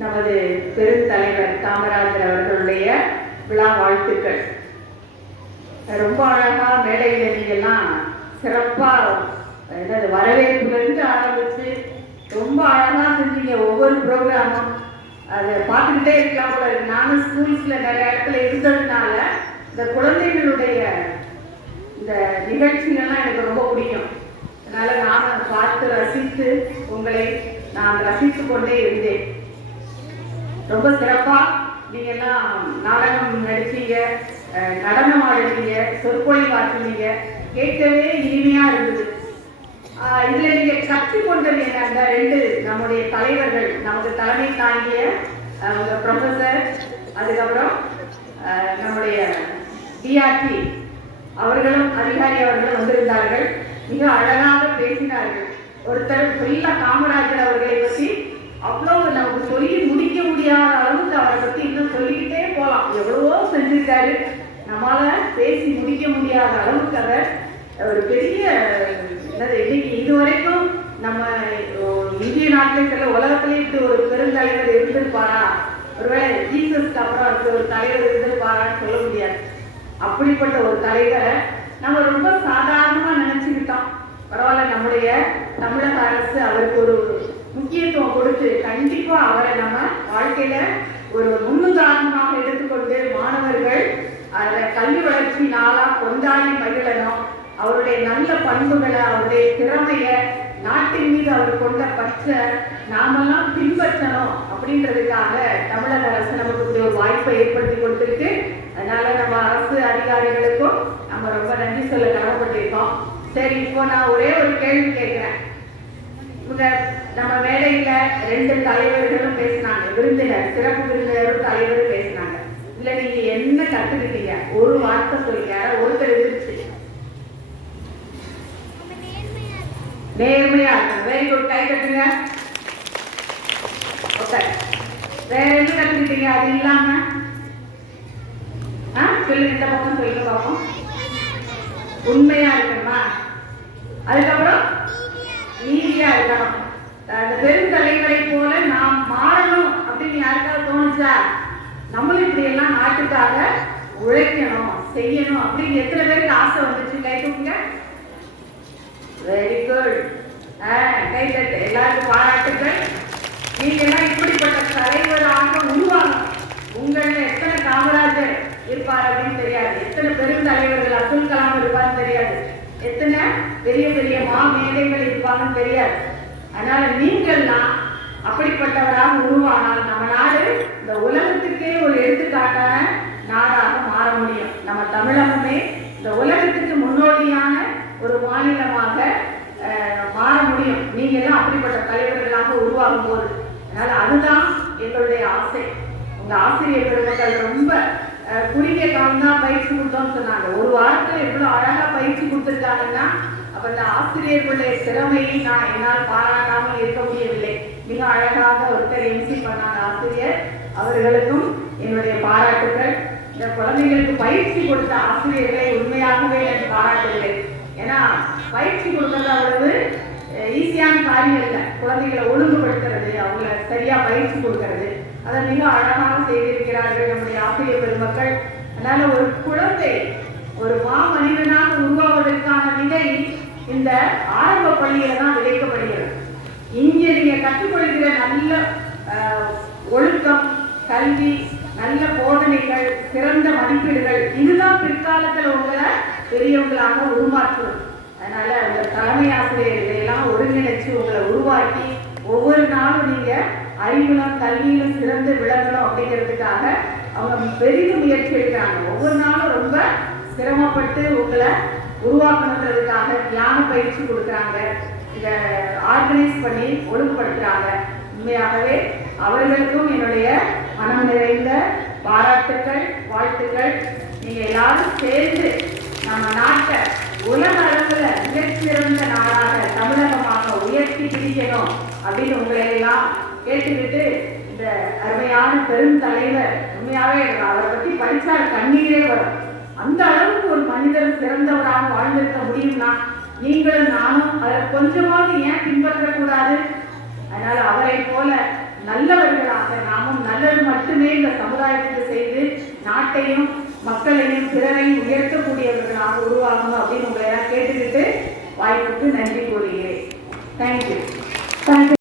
நமது பெருந்தலைவர் காமராஜர் அவர்களுடைய விழா வாழ்த்துக்கள். ரொம்ப அழகாக மேடையில் நீங்கள்லாம் சிறப்பாக என்னது வரவேற்புலேருந்து ஆரம்பித்து ரொம்ப அழகாக செஞ்சீங்க ஒவ்வொரு ப்ரோக்ராமும். அதை பார்த்துக்கிட்டே இருக்கலாம் போல நானும் ஸ்கூல்ஸில் நிறைய இடத்துல இருந்ததுனால இந்த குழந்தைகளுடைய இந்த நிகழ்ச்சிகள்லாம் எனக்கு ரொம்ப பிடிக்கும். அதனால நான் பார்த்து ரசித்து உங்களை நான் ரசித்து கொண்டே இருந்தேன். ரொம்ப சிறப்பா நீங்க எல்லாம் நாடகம் நடிச்சீங்க அஹ், நடனம் ஆடுனீங்க சொற்பொழிவு ஆற்றுனீங்க கேட்கவே இனிமையா இருந்தது. ஆஹ், இதுல நீங்க கற்றுக்கொண்டது என்ன அந்த ரெண்டு நம்முடைய தலைவர்கள் நமக்கு தலைமை தாங்கிய ப்ரொஃபசர் அதுக்கப்புறம் அஹ், நம்முடைய டிஆர்டி அவர்களும் அதிகாரி அவர்களும் வந்திருந்தார்கள். மிக அழகாக பேசினார்கள். ஒருத்தர் ஃபுல்லா காமராஜர் அவர்களை பற்றி அவ்வளவு நமக்கு சொல்லி முடிக்க முடியாத அளவுக்கு அவரை பத்தி இன்னும் சொல்லிக்கிட்டே போகலாம் எவ்வளவோ செஞ்சிருக்காரு நம்மால பேசி முடிக்க முடியாத அளவுக்கு அவர் ஒரு பெரிய என்னது இன்னைக்கு இதுவரைக்கும் நம்ம இந்திய நாட்டில் உலகத்திலே இப்படி ஒரு பெருந்தலைவர் இருந்திருப்பாரா? ஒருவேளை ஜீசஸ்க்கு அப்புறம் அப்படி ஒரு தலைவர் இருந்திருப்பாரான்னு சொல்ல முடியாது. அப்படிப்பட்ட ஒரு தலைவரை நம்ம ரொம்ப சாதாரணமா நினைச்சுக்கிட்டோம். பரவாயில்ல நம்முடைய தமிழக அரசு அவருக்கு ஒரு முக்கியத்துவம் கொடுத்து கண்டிப்பா அவரை நம்ம வாழ்க்கையில ஒரு முன் அவருடைய நல்ல பண்புகளை அவருடைய திறமைய நாட்டின் மீது அவர் கொண்ட பற்றை நாமெல்லாம் பின்பற்றணும் அப்படின்றதுக்காக தமிழக அரசு நமக்கு இப்படி ஒரு வாய்ப்பை ஏற்படுத்தி கொடுத்துருக்கு. அதனால நம்ம அரசு அதிகாரிகளுக்கும் நம்ம ரொம்ப நன்றி சொல்ல கடமைப்பட்டிருக்கோம். சரி இப்போ நான் ஒரே ஒரு கேள்வி கேட்குறேன். இவங்க நம்ம மேடையில ரெண்டு தலைவர்களும் பேசினாங்க. விருந்தினர் சிறப்பு விருந்தினரும் தலைவரும் பேசினாங்க. இல்லை நீங்க என்ன கத்துக்கிட்டீங்க? ஒரு வார்த்தை சொல்லுங்க யாரோ ஒருத்தர் எதிர்த்து நேர்மையா இருக்கணும். வெரி குட் கை கட்டுங்க. ஓகே வேற என்ன கத்துக்கிட்டீங்க? அது இல்லாம? ஆ சொல்லுங்க. இந்த பக்கம் சொல்லுங்க பார்ப்போம். உண்மையா இருக்கணுமா? அதுக்கப்புறம் நீதியா இருக்கணும். அந்த பெருந்தலைவரை போல நாம் மாறணும் அப்படின்னு யாருக்காவது தோணுச்சா? நம்மளும் இப்படி எல்லாம் நாட்டுக்காக உழைக்கணும் செய்யணும் அப்படின்னு எத்தனை பேருக்கு ஆசை வந்துச்சு? கை தூக்குங்க. வெரி குட் கை எல்லாருக்கும் பாராட்டுகள். நீங்க எல்லாம் இப்படிப்பட்ட தலைவராக உருவாகும் உங்கள எத்தனை காமராஜர் இருப்பார் அப்படின்னு தெரியாது. எத்தனை பெருந்தலைவர்கள் அப்துல் கலாம் இருப்பார்னு தெரியாது. எத்தனை பெரிய பெரிய மா மேதைகள் இருப்பாங்கன்னு தெரியாது. அதனால நீங்கள்லாம் அப்படிப்பட்டவராக உருவானால் நம்ம நாடு இந்த உலகத்துக்கே ஒரு எடுத்துக்காட்டான நாடாக மாற முடியும். நம்ம தமிழகமே இந்த உலக ஒரு மாநிலமாக மாற முடியும். நீங்க எல்லாம் அப்படிப்பட்ட தலைவர்களாக உருவாகும் போது அதனால அதுதான் எங்களுடைய ஆசை. உங்க ஆசிரியர் பெருமக்கள் ரொம்ப குறுகிய காலம் தான் பயிற்சி கொடுத்தோம்னு சொன்னாங்க. ஒரு வாரத்தில் எவ்வளவு அழகா பயிற்சி கொடுத்துருக்காங்கன்னா அப்ப அந்த ஆசிரியர்களுடைய திறமையை நான் என்னால் பாராட்டாமல் இருக்க முடியவில்லை. மிக அழகாக ஒருத்தர் எம்சி பண்ணாங்க ஆசிரியர். அவர்களுக்கும் என்னுடைய பாராட்டுகள் இந்த குழந்தைகளுக்கு பயிற்சி கொடுத்த ஆசிரியர்களை உண்மையாகவே நான் பாராட்டவில்லை. இல்லையா பயிற்சி கொடுக்கறது அவ்வளவு ஈஸியான காரியம் இல்லை. குழந்தைகளை ஒழுங்குபடுத்துறது அவங்கள சரியா பயிற்சி கொடுக்கறது. அதை மிக அழகாக செய்திருக்கிறார்கள் நம்முடைய ஆசிரியர் பெருமக்கள். அதனால ஒரு குழந்தை ஒரு மா மனிதனாக உருவாவதற்கான விதை இந்த ஆரம்ப பள்ளியில தான் விதைக்கப்படுகிறது. இங்கே நீங்க கற்றுக்கொள்கிற நல்ல ஆஹ், ஒழுக்கம் கல்வி நல்ல போதனைகள் சிறந்த மதிப்பீடுகள் இதுதான் பிற்காலத்துல உங்களை பெரியவங்களாக உருமாற்றும் அதனால உங்க தலைமை ஆசிரியர் இதையெல்லாம் ஒருங்கிணைச்சு உங்களை உருவாக்கி ஒவ்வொரு நாளும் நீங்க அறிவிலும் கல்வியிலும் சிறந்து விளங்கணும் அப்படிங்கிறதுக்காக அவங்க பெரிதும் முயற்சி எடுக்கிறாங்க. ஒவ்வொரு நாளும் ரொம்ப சிரமப்பட்டு உங்களை உருவாக்கணுன்றதுக்காக தியான பயிற்சி கொடுக்குறாங்க. இதை ஆர்கனைஸ் பண்ணி ஒழுங்குபடுத்துறாங்க. உண்மையாகவே அவர்களுக்கும் என்னுடைய மனம் நிறைந்த பாராட்டுக்கள் வாழ்த்துக்கள். நீங்கள் எல்லாரும் சேர்ந்து நம்ம நாட்டை உலக அளவுல மிகச்சிறந்த நாடாக தமிழகமாக உயர்த்தி பிடிக்கணும் அப்படின்னு உங்களை எல்லாம் கேட்டுக்கிட்டு இந்த அருமையான பெருந்தலைவர் உண்மையாவே அவரை பத்தி படிச்சா கண்ணீரே வரும். அந்த அளவுக்கு ஒரு மனிதர் சிறந்தவராக வாழ்ந்திருக்க முடியும்னா நீங்களும் நானும் அதை கொஞ்சமாவது ஏன் பின்பற்றக்கூடாது? அதனால அவரை போல நல்லவர்களாக நாமும் நல்லது மட்டுமே இந்த சமுதாயத்துக்கு செய்து நாட்டையும் மக்களையும் பிறரையும் உயர்த்தக்கூடியவர்களாக உருவாகணும் அப்படின்னு உங்களை எல்லாம் கேட்டுக்கிட்டு வாய்ப்புக்கு நன்றி கூறுகிறேன். தேங்க்யூ